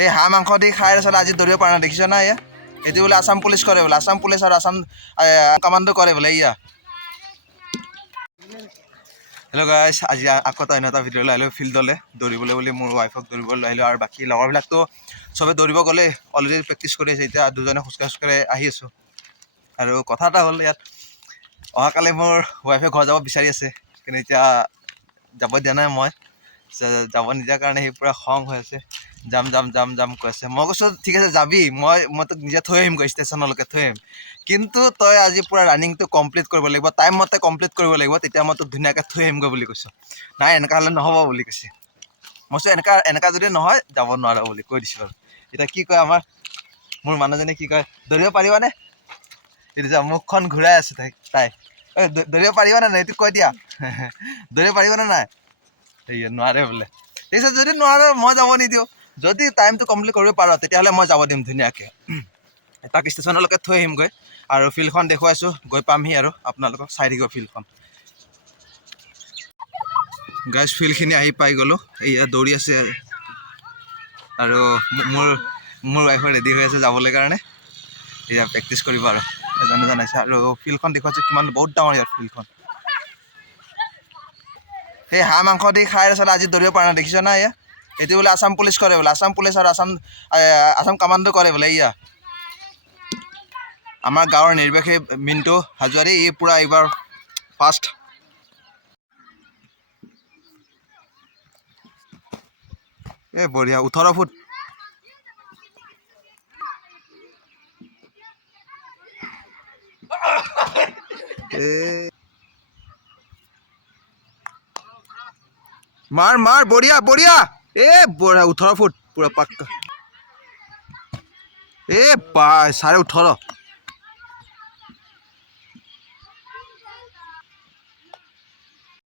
সেই হাঁহ মাংস দি খাই আছিলে আজি ধৰিব পৰা নাই দেখিছ না এয়া এইটো বোলে আসাম পুলিচ কৰে বোলে আসাম পুলিচ আৰু আসাম কামাণ্ডো কৰে বোলে এয়া হেল্ল' গাইছ আজি আকৌ এটা এটা ভিডিঅ' লৈ আহিলোঁ ফিল্ডলৈ দৌৰিবলৈ বুলি মোৰ ৱাইফক দৌৰিবলৈ লৈ আহিলোঁ আৰু বাকী লগৰবিলাকতো চবে দৌৰিব গ'লে অলৰেডি প্ৰেক্টিছ কৰি আছে এতিয়া দুজনে খোজকাঢ়ি আহি আছোঁ আৰু কথা এটা হ'ল ইয়াত অহাকালি মোৰ ৱাইফে ঘৰ যাব বিচাৰি আছে কিন্তু এতিয়া যাব দিয়া নাই মই যাব নিদিয়াৰ কাৰণে সি পূৰা খং হৈ আছে যাম যাম যাম যাম কৈ আছে মই কৈছোঁ ঠিক আছে যাবি মই তোক নিজে থৈ আহিমগৈ ষ্টেচনলৈকে থৈ আহিম কিন্তু তই আজি পূৰা ৰানিংটো কমপ্লিট কৰিব লাগিব টাইম মতে কমপ্লিট কৰিব লাগিব তেতিয়া মই তোক ধুনীয়াকৈ থৈ আহিমগৈ বুলি কৈছোঁ নাই এনেকুৱা হ'লে নহ'ব বুলি কৈছে মই কৈছোঁ এনেকুৱা যদি নহয় যাব নোৱাৰা বুলি কৈ দিছোঁ আৰু এতিয়া কি কয় মোৰ মানুহজনে কি কয় দৌৰিব পাৰিবানে এতিয়া মুখখন ঘূৰাই আছে তাই দৌৰিব পাৰিবানে নাই এইটো কৈ দিয়া দৌৰিব পাৰিবানে নাই নোৱাৰে বোলে ঠিক আছে যদি নোৱাৰে মই যাব নিদিওঁ যদি টাইমটো কমপ্লিট কৰিব পাৰোঁ তেতিয়াহ'লে মই যাব দিম ধুনীয়াকৈ তাক ষ্টেচনলৈকে থৈ আহিমগৈ আৰু ফিল্ডখন দেখুৱাইছোঁ গৈ পামহি আৰু আপোনালোকক চাই থাকিব ফিল্ডখন গাইজ ফিল্ডখিনি আহি পাই গ'লোঁ এয়া দৌৰি আছে আৰু মোৰ ৱাইফে ৰেডি হৈ আছে যাবলৈ কাৰণে এতিয়া প্ৰেক্টিছ কৰিব আৰু এজন আছে আৰু ফিল্ডখন দেখুৱাইছোঁ কিমান বহুত ডাঙৰ ইয়াৰ ফিল্ডখন সেই হাঁহ মাংস দি খাই আছিলে আজি ধৰিব পৰা নাই দেখিছ না এয়া এইটো বোলে আসাম পুলিচ কৰে বোলে আসাম পুলিচ আৰু আসাম কামাণ্ডো কৰে বোলে এয়া আমাৰ গাঁৱৰ নিৰ্বাসী মিণ্টু হাজোৱাৰী ই পূৰা এইবাৰ ফাৰ্ষ্ট এই বঢ়িয়া 18 ফুট মাৰ বঢ়িয়া বঢ়িয়া বঢ়িয়া 18 ফুট পূৰা পাক্কা 18.5